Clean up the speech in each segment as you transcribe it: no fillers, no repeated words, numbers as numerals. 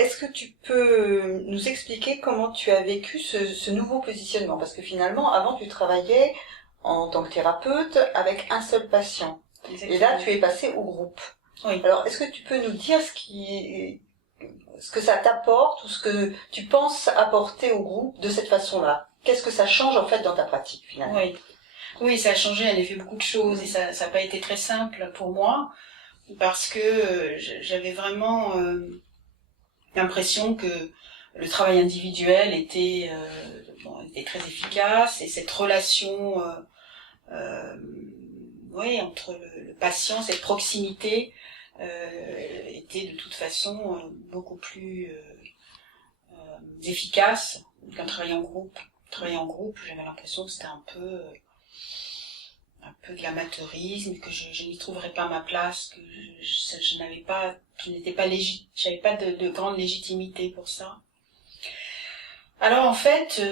est-ce que tu peux nous expliquer comment tu as vécu ce nouveau positionnement? Parce que finalement, avant, tu travaillais en tant que thérapeute avec un seul patient. Exactement. Et là, tu es passé au groupe. Oui. Alors, est-ce que tu peux nous dire ce que ça t'apporte ou ce que tu penses apporter au groupe de cette façon-là? Qu'est-ce que ça change en fait dans ta pratique finalement? Oui. Oui, ça a changé en effet beaucoup de choses et ça n'a pas été très simple pour moi parce que j'avais vraiment l'impression que le travail individuel était très efficace et cette relation entre le patient, cette proximité était de toute façon beaucoup plus efficace qu'un travail en groupe. Travailler en groupe, j'avais l'impression que c'était un peu de l'amateurisme, que je n'y trouverais pas ma place, que j'avais pas de grande légitimité pour ça. Alors en fait,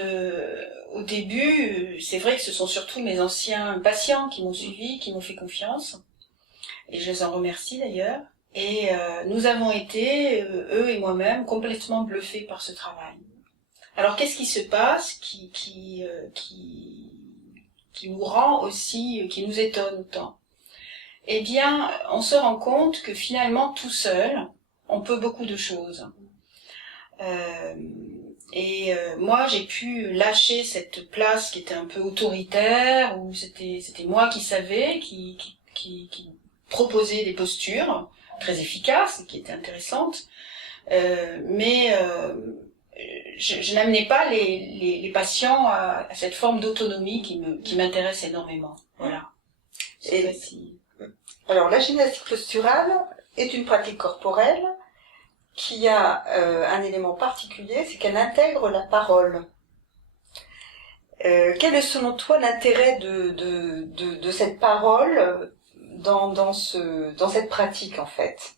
au début, c'est vrai que ce sont surtout mes anciens patients qui m'ont suivi, qui m'ont fait confiance, et je les en remercie d'ailleurs. Et nous avons été, eux et moi-même, complètement bluffés par ce travail. Alors qu'est-ce qui se passe qui nous rend aussi, qui nous étonne autant? Eh bien, on se rend compte que finalement, tout seul, on peut beaucoup de choses. Moi, j'ai pu lâcher cette place qui était un peu autoritaire, où c'était moi qui savais, qui proposait des postures très efficaces, qui étaient intéressantes, mais je n'amenais pas les patients à cette forme d'autonomie qui m'intéresse énormément. Voilà. Alors, la gymnastique posturale est une pratique corporelle qui a un élément particulier, c'est qu'elle intègre la parole. Quel est selon toi l'intérêt de cette parole dans cette pratique en fait?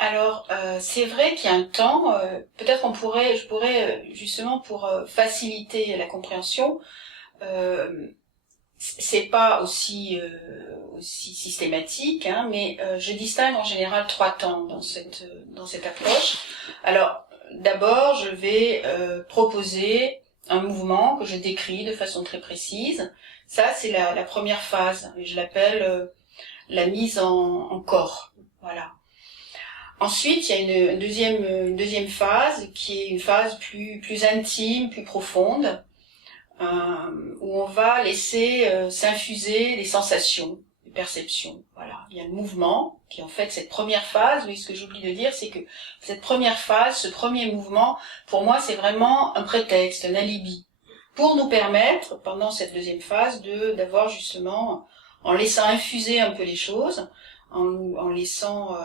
Alors, c'est vrai qu'il y a un temps, peut-être je pourrais justement pour faciliter la compréhension, c'est pas aussi systématique, hein, mais je distingue en général 3 temps dans cette approche. Alors, d'abord, je vais proposer un mouvement que je décris de façon très précise. Ça, c'est la première phase. Je l'appelle la mise en corps. Voilà. Ensuite, il y a une deuxième phase qui est une phase plus intime, plus profonde, où on va laisser s'infuser les sensations, les perceptions. Voilà. Il y a le mouvement qui est en fait cette première phase. Oui, ce que j'oublie de dire, c'est que cette première phase, ce premier mouvement, pour moi, c'est vraiment un prétexte, un alibi, pour nous permettre, pendant cette deuxième phase, d'avoir justement, en laissant infuser un peu les choses, en laissant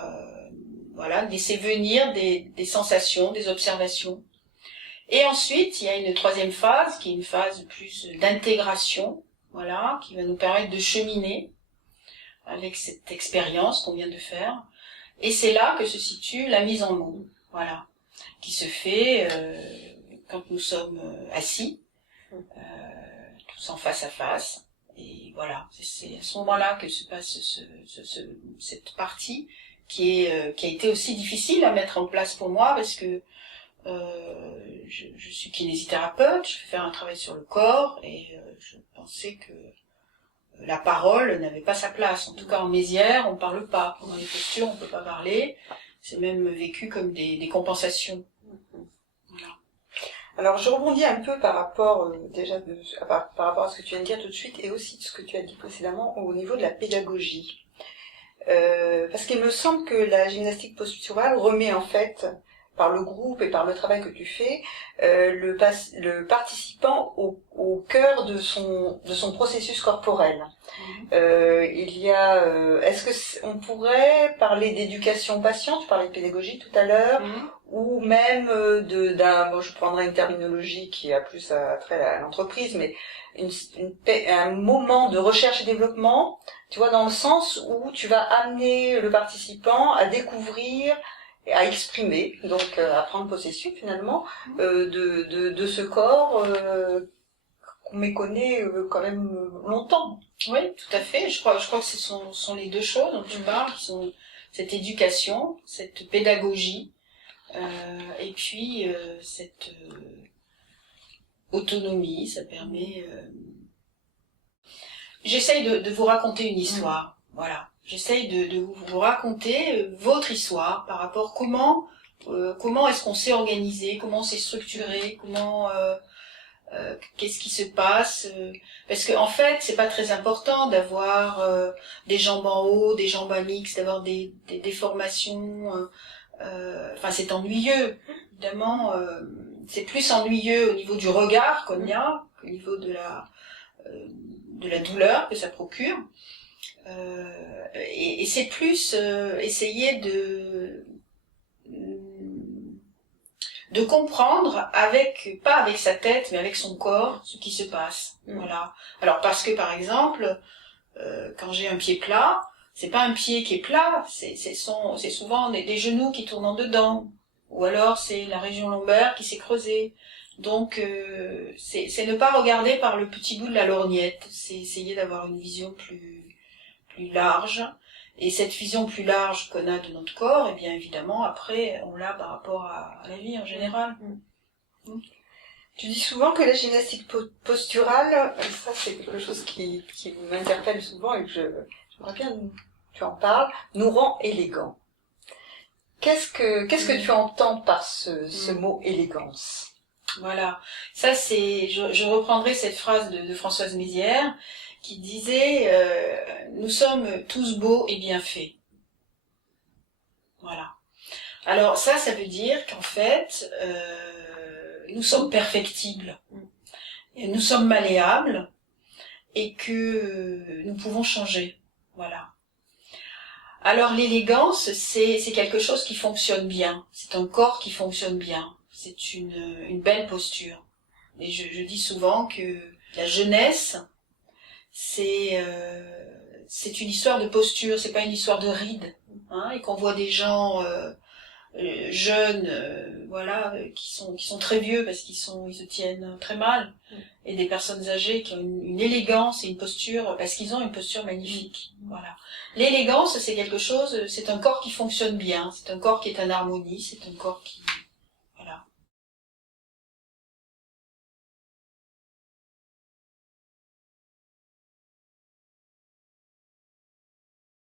laisser venir des sensations, des observations. Et ensuite, il y a une troisième phase, qui est une phase plus d'intégration, voilà, qui va nous permettre de cheminer avec cette expérience qu'on vient de faire. Et c'est là que se situe la mise en mots, voilà, qui se fait quand nous sommes assis, tous en face à face. Et voilà, c'est à ce moment-là que se passe cette partie qui a été aussi difficile à mettre en place pour moi parce que je suis kinésithérapeute, je fais faire un travail sur le corps et je pensais que la parole n'avait pas sa place. En tout cas en mésière, on parle pas. Dans les postures, on peut pas parler. C'est même vécu comme des compensations. Voilà. Alors je rebondis un peu par rapport par rapport à ce que tu viens de dire tout de suite et aussi de ce que tu as dit précédemment au niveau de la pédagogie. Parce qu'il me semble que la gymnastique posturale remet en fait, par le groupe et par le travail que tu fais, le participant au cœur de son processus corporel. Il y a, est-ce que on pourrait parler d'éducation patient, tu parlais de pédagogie tout à l'heure, ou même je prendrais une terminologie qui a plus trait à l'entreprise, mais un moment de recherche et développement, tu vois, dans le sens où tu vas amener le participant à découvrir, à exprimer, donc à prendre possession finalement de ce corps qu'on méconnaît quand même longtemps. Oui, tout à fait. Je crois que ce sont les deux choses dont tu parles, qui sont cette éducation, cette pédagogie, Et puis cette autonomie, ça permet. J'essaye de vous raconter une histoire. Voilà. J'essaye de vous raconter votre histoire par rapport comment est-ce qu'on s'est organisé, comment on s'est structuré, comment qu'est-ce qui se passe, parce que en fait c'est pas très important d'avoir des jambes en haut, des jambes à mix, d'avoir des formations. Enfin c'est ennuyeux, évidemment. C'est plus ennuyeux au niveau du regard qu'on y a, qu'au niveau de la douleur que ça procure. Et c'est plus essayer de comprendre pas avec sa tête, mais avec son corps, ce qui se passe. Voilà. Alors parce que par exemple, quand j'ai un pied plat, c'est pas un pied qui est plat, c'est souvent des genoux qui tournent en dedans, ou alors c'est la région lombaire qui s'est creusée. Donc c'est ne pas regarder par le petit bout de la lorgnette, c'est essayer d'avoir une vision plus large. Et cette vision plus large qu'on a de notre corps, et bien évidemment, après, on l'a par rapport à la vie en général. Tu dis souvent que la gymnastique posturale, ça c'est quelque chose qui m'interpelle souvent et que j'aimerais bien que tu en parles, nous rend élégants. Qu'est-ce que tu entends par ce mot élégance? Voilà. Ça c'est, je reprendrai cette phrase de Françoise Mézières, qui disait nous sommes tous beaux et bien faits. Voilà. Alors ça veut dire qu'en fait nous sommes perfectibles, et nous sommes malléables et que nous pouvons changer. Voilà. Alors l'élégance, c'est quelque chose qui fonctionne bien. C'est un corps qui fonctionne bien. C'est une belle posture. Et je dis souvent que la jeunesse, c'est une histoire de posture, c'est pas une histoire de rides, hein, et qu'on voit des gens jeunes, voilà, qui sont très vieux parce ils se tiennent très mal, et des personnes âgées qui ont une élégance et une posture parce qu'ils ont une posture magnifique. Voilà. L'élégance, c'est quelque chose, c'est un corps qui fonctionne bien, c'est un corps qui est en harmonie, c'est un corps qui